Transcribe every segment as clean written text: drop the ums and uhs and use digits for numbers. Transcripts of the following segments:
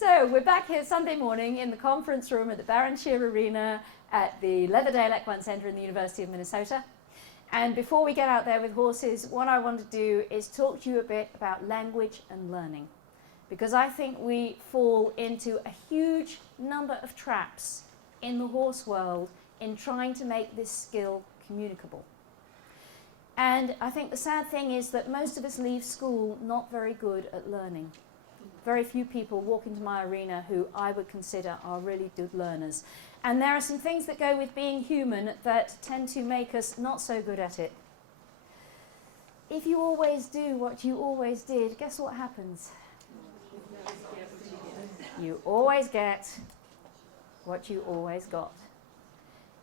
So we're back here Sunday morning in the conference room at the Baron-Shear Arena at the Leatherdale Equine Centre in the University of Minnesota. And before we get out there with horses, what I want to do is talk to you a bit about language and learning. Because I think we fall into a huge number of traps in the horse world in trying to make this skill communicable. And I think the sad thing is that most of us leave school not very good at learning. Very few people walk into my arena who I would consider are really good learners. And there are some things that go with being human that tend to make us not so good at it. If you always do what you always did, guess what happens? You always get what you always got.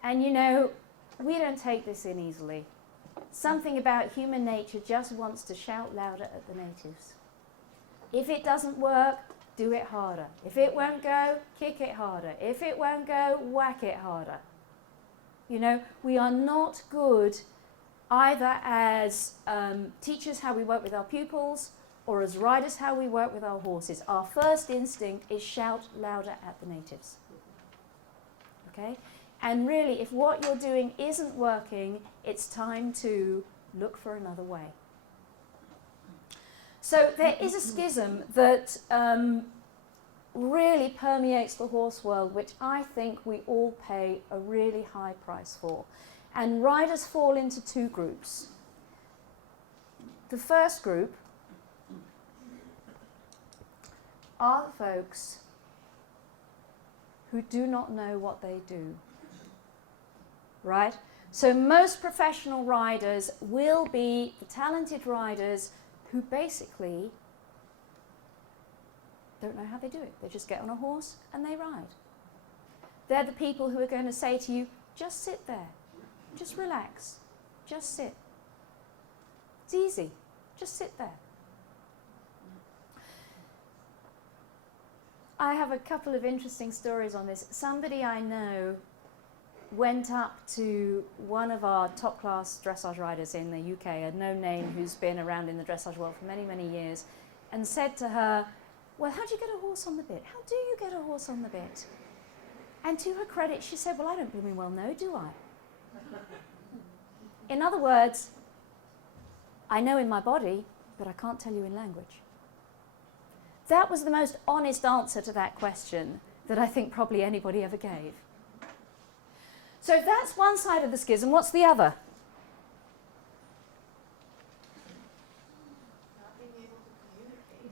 And you know, we don't take this in easily. Something about human nature just wants to shout louder at the natives. If it doesn't work, do it harder. If it won't go, kick it harder. If it won't go, whack it harder. You know, we are not good either as teachers how we work with our pupils or as riders how we work with our horses. Our first instinct is shout louder at the natives. Okay? And really, if what you're doing isn't working, it's time to look for another way. So there is a schism that really permeates the horse world, which I think we all pay a really high price for. And riders fall into two groups. The first group are the folks who do not know what they do. Right? So most professional riders will be the talented riders who basically don't know how they do it. They just get on a horse and they ride. They're the people who are going to say to you, just sit there, just relax, just sit. It's easy, just sit there. I have a couple of interesting stories on this. Somebody I know went up to one of our top-class dressage riders in the UK, a no-name who's been around in the dressage world for many, many years, and said to her, well, how do you get a horse on the bit? How do you get a horse on the bit? And to her credit, she said, well, I don't blooming well know, do I? In other words, I know in my body, but I can't tell you in language. That was the most honest answer to that question that I think probably anybody ever gave. So if that's one side of the schism, what's the other? Not being able to communicate.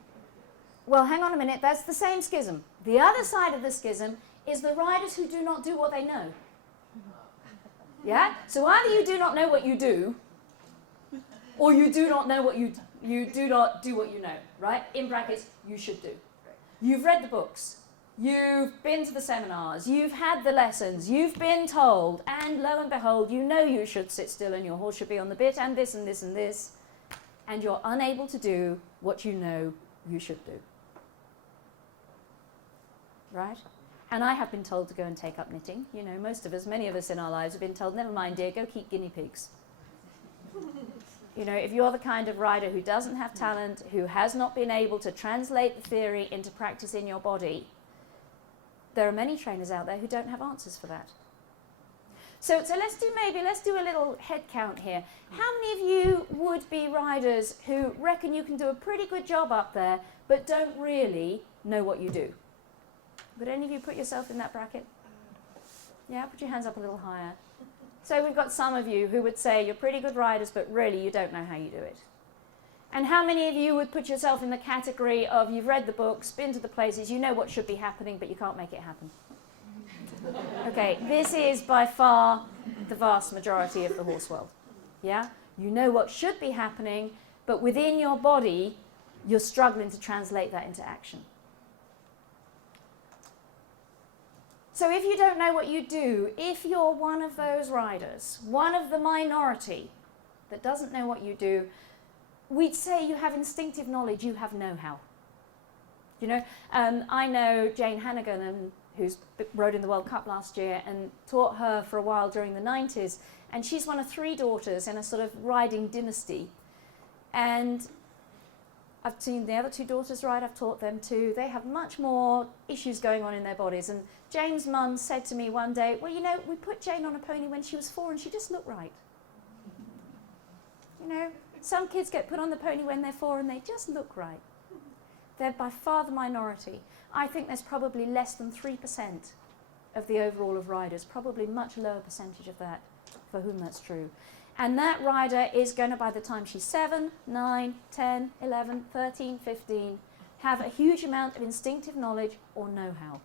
Well, hang on a minute, that's the same schism. The other side of the schism is the riders who do not do what they know. Yeah? So either you do not know what you do, or you do not know what you do not do what you know, right? In brackets, you should do. You've read the books. You've been to the seminars, you've had the lessons, you've been told, and lo and behold, you know you should sit still and your horse should be on the bit and this and this and this, and you're unable to do what you know you should do. Right? And I have been told to go and take up knitting. You know, most of us, many of us in our lives have been told, never mind dear, go keep guinea pigs. You know, if you're the kind of rider who doesn't have talent, who has not been able to translate the theory into practice in your body, there are many trainers out there who don't have answers for that. So let's do a little head count here. How many of you would be riders who reckon you can do a pretty good job up there, but don't really know what you do? Would any of you put yourself in that bracket? Yeah, put your hands up a little higher. So we've got some of you who would say you're pretty good riders, but really you don't know how you do it. And how many of you would put yourself in the category of you've read the books, been to the places, you know what should be happening, but you can't make it happen? Okay, this is by far the vast majority of the horse world. Yeah? You know what should be happening, but within your body, you're struggling to translate that into action. So if you don't know what you do, if you're one of those riders, one of the minority that doesn't know what you do, we'd say you have instinctive knowledge, you have know-how. You know, I know Jane Hannigan, who's rode in the World Cup last year, and taught her for a while during the 90s, and she's one of 3 daughters in a sort of riding dynasty. And I've seen the other two daughters ride, I've taught them too. They have much more issues going on in their bodies. And Jane's mum said to me one day, well, you know, we put Jane on a pony when she was 4 and she just looked right. You know, some kids get put on the pony when they're 4 and they just look right. They're by far the minority. I think there's probably less than 3% of the overall of riders, probably much lower percentage of that for whom that's true. And that rider is going to, by the time she's 7, 9, 10, 11, 13, 15, have a huge amount of instinctive knowledge or know-how.